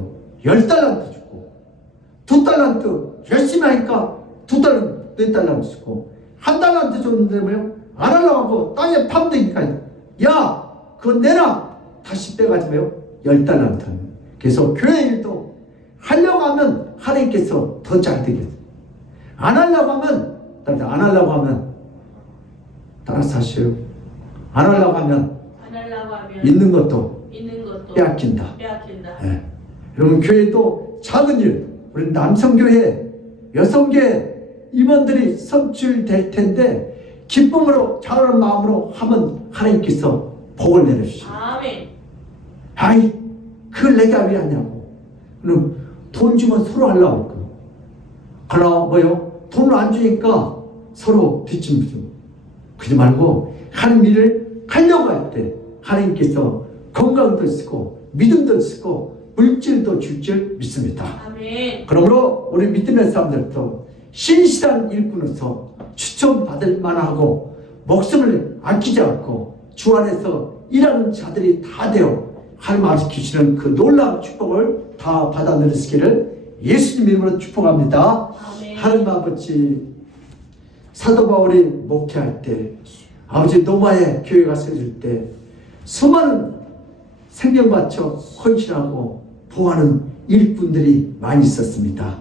10달란트 주고, 2달란트 열심히 하니까 2달란트, 4달란트 주고, 1달란트 줬는데 뭐요? 안 하려고 하고 땅에 파묻으니까 야, 그거 내놔! 다시 빼가지고요. 10달란트. 그래서 교회 일도 하려고 하면 하나님께서 더 잘 되겠어요. 안 하려고 하면 따라서 하셔요. 안 하려고 하면 안 하려고 하면 있는 것도 빼앗긴다. 네. 여러분, 교회도 작은 일, 우리 남성교회, 여성교회 임원들이 선출될 텐데 기쁨으로 작은 마음으로 하면 하나님께서 복을 내려주시오. 아멘. 아이, 그걸 내가 왜 하냐고. 그럼 돈 주면 서로 하려고 할 거예요. 그러나 뭐요? 돈을 안 주니까 서로 뒷짐지고. 그러지 말고 하나님 일을 하려고 할 때 하나님께서 건강도 쓰고 믿음도 쓰고 물질도 줄 줄 믿습니다. 아멘. 그러므로 우리 믿음의 사람들도 신실한 일꾼으로서 추천받을 만하고 목숨을 아끼지 않고 주 안에서 일하는 자들이 다 되어 하나님 아버지 주시는 그 놀라운 축복을 다 받아 누리시기를 예수님 이름으로 축복합니다. 아멘. 하나님 아버지, 사도 바울이 목회할 때, 아버지 노마의 교회가 세워질 때 수많은 생명 바쳐 헌신하고 보호하는 일꾼들이 많이 있었습니다.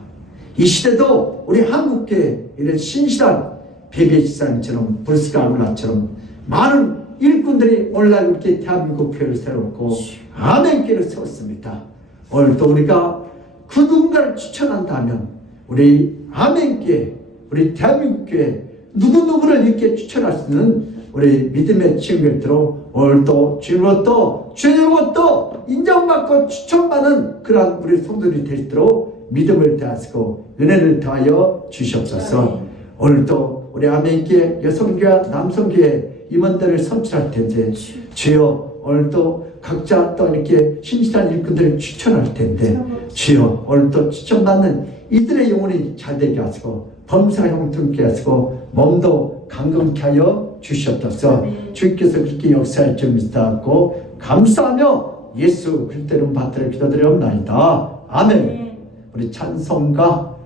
이 시대도 우리 한국교회 이런 신실한 베베 집사님처럼 브루스가 아무나처럼 많은 일꾼들이 오늘날 이렇게 대한민국 교회를 세웠고 아멘교회를 세웠습니다. 오늘도 우리가 그 누군가를 추천한다면 우리 아멘교회, 우리 대한민국 교회 누구누구를 이렇게 추천할 수 있는 우리 믿음의 친구들로 오늘도 주님으로 또 주님으로 또 인정받고 추천받는 그러한 우리 성도들이 될 수 있도록 믿음을 다하시고 은혜를 더하여 주시옵소서. 오늘도 우리 아멘교회 여성교회 남성교회 임원들을 선출할 텐데 주여 오늘도 각자 또 이렇게 신실한 일꾼들을 추천할 텐데 주여 오늘도 추천받는 이들의 영혼이 잘되게 하시고 범사가 형통케 하시고 몸도 강건케 하여 주시옵소서. 주께서 그렇게 역사할 줄 믿사옵고 감사하며 예수 그리스도 이름 받들어 기도드리옵나이다. 아멘. 우리 찬송가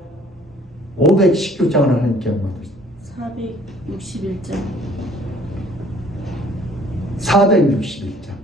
519장을 하나님께 영광드립니다. 461장. 461장.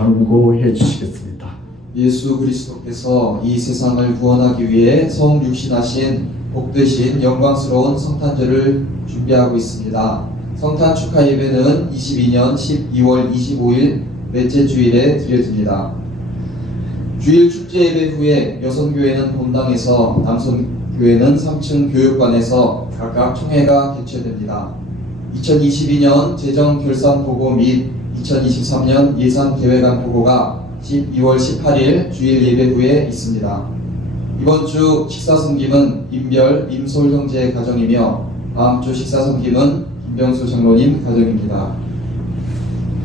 강구해 주시겠습니다. 예수 그리스도께서 이 세상을 구원하기 위해 성육신하신 복되신 영광스러운 성탄절을 준비하고 있습니다. 성탄 축하 예배는 22년 12월 25일 넷째 주일에 드려집니다. 주일 축제 예배 후에 여성교회는 본당에서, 남성교회는 3층 교육관에서 각각 총회가 개최됩니다. 2022년 재정 결산 보고 및 2023년 예산 계획안 보고가 12월 18일 주일 예배 후에 있습니다. 이번 주 식사 섬김은 임별, 임솔 형제 가정이며 다음 주 식사 섬김은 김병수 장로님 가정입니다.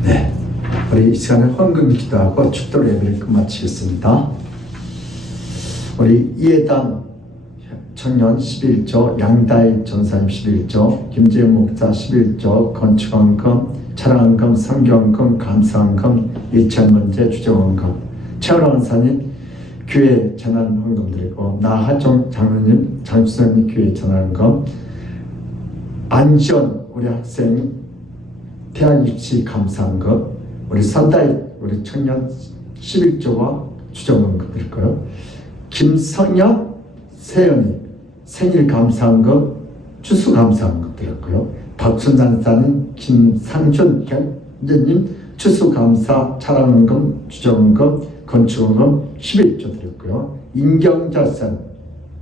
네, 우리 이 시간에 헌금 기도하고 축도 예배를 끝마치겠습니다. 우리 이해당 청년 11조, 양다희 전사님 11조, 김재훈 목사 11조, 건축헌금, 차량헌금, 성경헌금, 감사헌금, 이천문제 주정헌금, 최원호 원사님 교회 재난헌금 드리고, 나하정 장로님, 장수님 교회 재난헌금, 안지원 우리 학생 대학 입시 감사헌금, 우리 선다희 우리 청년 11조와 주정헌금 드릴 거예요. 김성현 세연이 생일 감사헌금, 추수 감사헌금 드렸고요. 박순산 사는 김상준 현재님 추수 감사, 차량헌금, 주정헌금, 건축헌금 11조 드렸고요. 인경자산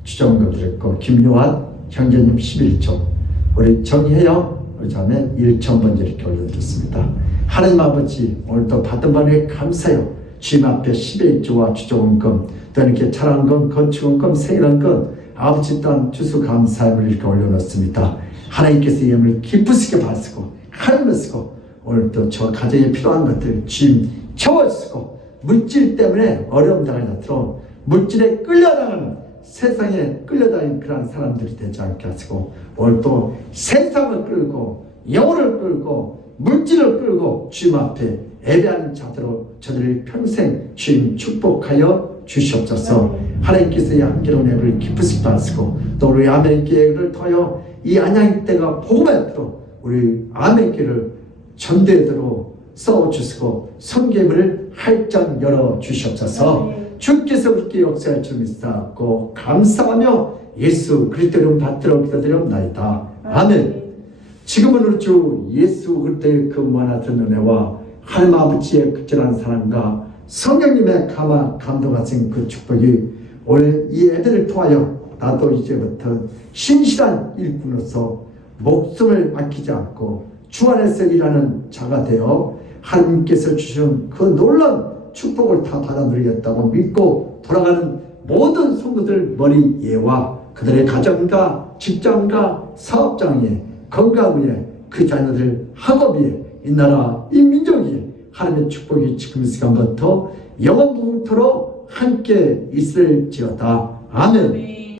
주정헌금 드렸고, 김요한 형제님 11조, 우리 정혜영 우리 자매 1,000번째 이렇게 올려드렸습니다. 하나님 아버지, 오늘도 받은 바에 감사요. 주님 앞에 11조와 주정헌금, 또 이렇게 차량헌금, 건축헌금, 생일헌금, 아버지 또한 주수 감사함을 이렇게 올려놓습니다. 하나님께서 이 영을 기쁘시게 받으시고 하늘을 쓰고, 오늘도 저 가정에 필요한 것들 주님 채워주시고, 물질 때문에 어려움 당하지 않도록 물질에 끌려다가는, 세상에 끌려다니는 그런 사람들이 되지 않게 하시고, 오늘도 세상을 끌고 영혼을 끌고 물질을 끌고 주님 앞에 예배하는 자들로 저들을 평생 주님 축복하여 주시옵소서. 하나님께서 이 한계로운 예배를 기쁘시게 받으시고, 또 우리 아멘교회를 통하여 이 안양의 때가 복음하도록 우리 아멘교회를 전대도록 써주시고 성계문을 활짝 열어주시옵소서. 주께서 그렇게 역사할 줄 믿사옵고 감사하며 예수 그리스도 이름 받들어 기도드리옵나이다. 아멘. 지금은 우리 주 예수 그리스도의 그 무한하신 은혜와 하나님 아버지의 극진한 사랑과 성령님의 감동하신 그 축복이 오늘 이 애들을 통하여 나도 이제부터 신실한 일꾼으로서 목숨을 아끼지 않고 주 안에서 일하는 자가 되어 하나님께서 주신 그 놀라운 축복을 다 받아 누리겠다고 믿고 돌아가는 모든 성도들 머리 예와 그들의 가정과 직장과 사업장에, 건강에, 그 자녀들 학업에, 이 나라 이 민족에 하나님의 축복이 지금 이 시간부터 영원토록 함께 있을지어다. 아멘.